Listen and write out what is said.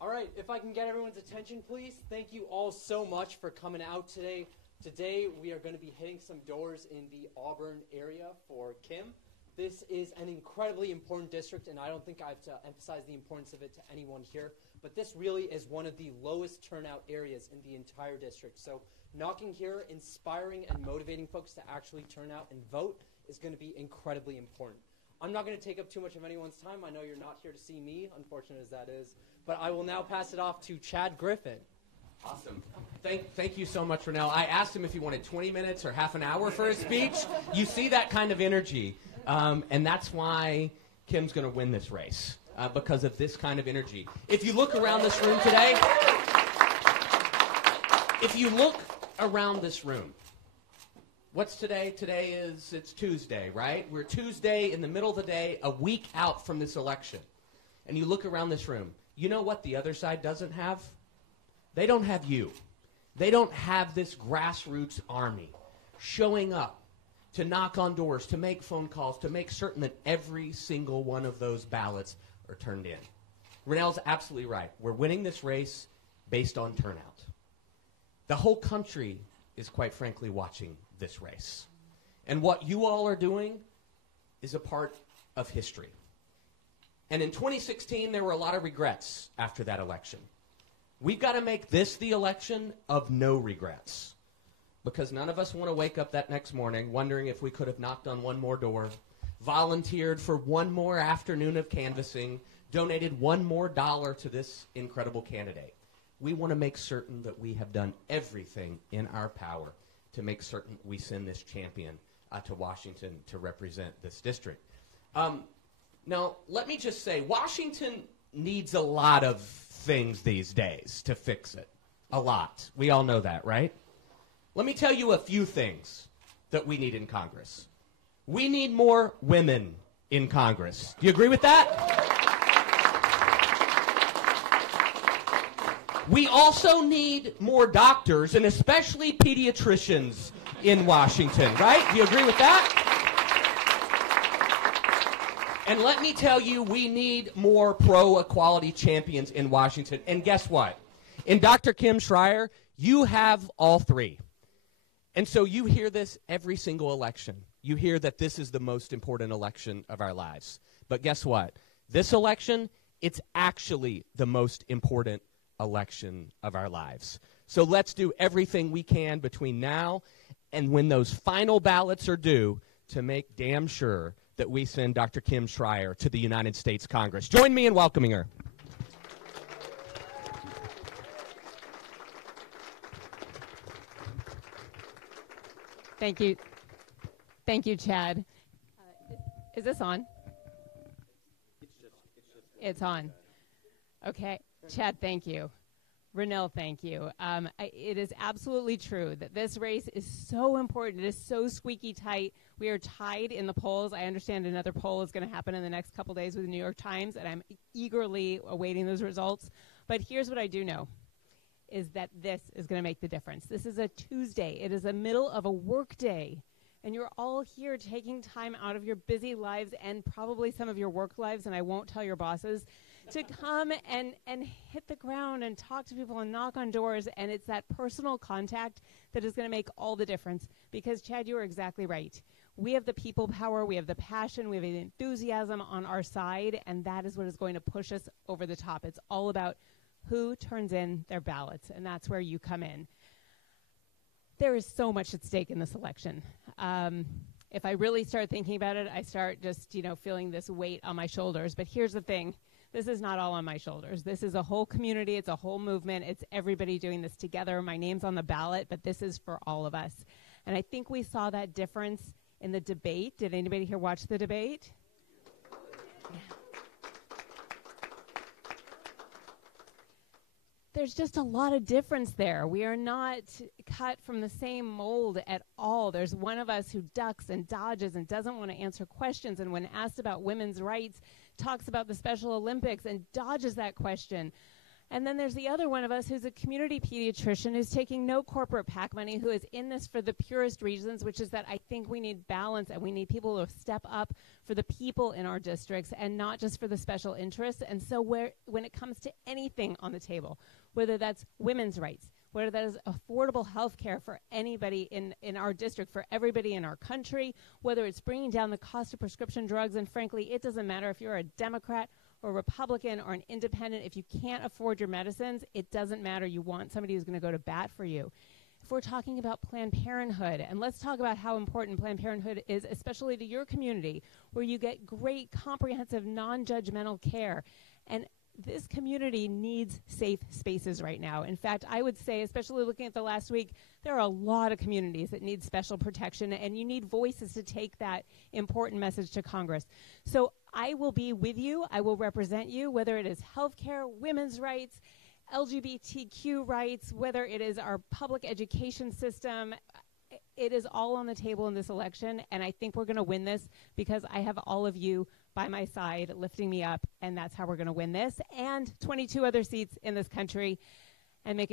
All right, if I can get everyone's attention, please. Thank you all so much for coming out today. Today, we are going to be hitting some doors in the Auburn area for Kim. This is an incredibly important district, and I don't think I have to emphasize the importance of it to anyone here, but this really is one of the lowest turnout areas in the entire district. So knocking here, inspiring and motivating folks to actually turn out and vote is going to be incredibly important. I'm not going to take up too much of anyone's time. I know you're not here to see me, unfortunate as that is, but I will now pass it off to Chad Griffin. Awesome. Thank you so much, Renell. I asked him if he wanted 20 minutes or half an hour for his speech. You see that kind of energy, and that's why Kim's going to win this race, because of this kind of energy. If you look around this room today, what's today? It's Tuesday, right? We're Tuesday in the middle of the day, a week out from this election. And you look around this room, you know what the other side doesn't have? They don't have you. They don't have this grassroots army showing up to knock on doors, to make phone calls, to make certain that every single one of those ballots are turned in. Renell's absolutely right. We're winning this race based on turnout. The whole country is, quite frankly, watching this race. And what you all are doing is a part of history. And in 2016, there were a lot of regrets after that election. We've got to make this the election of no regrets, because none of us want to wake up that next morning wondering if we could have knocked on one more door, volunteered for one more afternoon of canvassing, donated one more dollar to this incredible candidate. We want to make certain that we have done everything in our power to make certain we send this champion to Washington to represent this district. Now, let me just say, Washington needs a lot of things these days to fix it. A lot. We all know that, right? Let me tell you a few things that we need in Congress. We need more women in Congress. Do you agree with that? We also need more doctors, and especially pediatricians in Washington, right? Do you agree with that? And let me tell you, we need more pro-equality champions in Washington. And guess what? In Dr. Kim Schrier, you have all three. And so you hear this every single election. You hear that this is the most important election of our lives. But guess what? This election, it's actually the most important election of our lives. So let's do everything we can between now and when those final ballots are due to make damn sure that we send Dr. Kim Schrier to the United States Congress. Join me in welcoming her. Thank you. Thank you, Chad. Is this on? It's on. Okay. Chad, thank you. Renell, thank you. It is absolutely true that this race is so important. It is so squeaky tight. We are tied in the polls. I understand another poll is going to happen in the next couple days with the New York Times, and I'm eagerly awaiting those results. But here's what I do know, is that this is going to make the difference. This is a Tuesday. It is the middle of a work day, and you're all here taking time out of your busy lives and probably some of your work lives, and I won't tell your bosses, to come and hit the ground and talk to people and knock on doors. And it's that personal contact that is going to make all the difference. Because, Chad, you are exactly right. We have the people power, we have the passion, we have the enthusiasm on our side, and that is what is going to push us over the top. It's all about who turns in their ballots, and that's where you come in. There is so much at stake in this election. If I really start thinking about it, I start just, feeling this weight on my shoulders. But here's the thing. This is not all on my shoulders. This is a whole community. It's a whole movement. It's everybody doing this together. My name's on the ballot, but this is for all of us. And I think we saw that difference in the debate. Did anybody here watch the debate? Yeah. There's just a lot of difference there. We are not cut from the same mold at all. There's one of us who ducks and dodges and doesn't want to answer questions, and when asked about women's rights, talks about the Special Olympics and dodges that question. And then there's the other one of us who's a community pediatrician who's taking no corporate PAC money, who is in this for the purest reasons, which is that I think we need balance and we need people to step up for the people in our districts and not just for the special interests. And so when it comes to anything on the table, whether that's women's rights, whether that is affordable health care for anybody in our district, for everybody in our country, whether it's bringing down the cost of prescription drugs, and frankly, it doesn't matter if you're a Democrat or Republican or an independent. If you can't afford your medicines, it doesn't matter. You want somebody who's going to go to bat for you. If we're talking about Planned Parenthood, and let's talk about how important Planned Parenthood is, especially to your community, where you get great, comprehensive, non-judgmental care. And this community needs safe spaces right now. In fact, I would say, especially looking at the last week, there are a lot of communities that need special protection, and you need voices to take that important message to Congress. So I will be with you. I will represent you, whether it is healthcare, women's rights, LGBTQ rights, whether it is our public education system. It is all on the table in this election, and I think we're going to win this because I have all of you by my side lifting me up, and that's how we're going to win this and 22 other seats in this country and make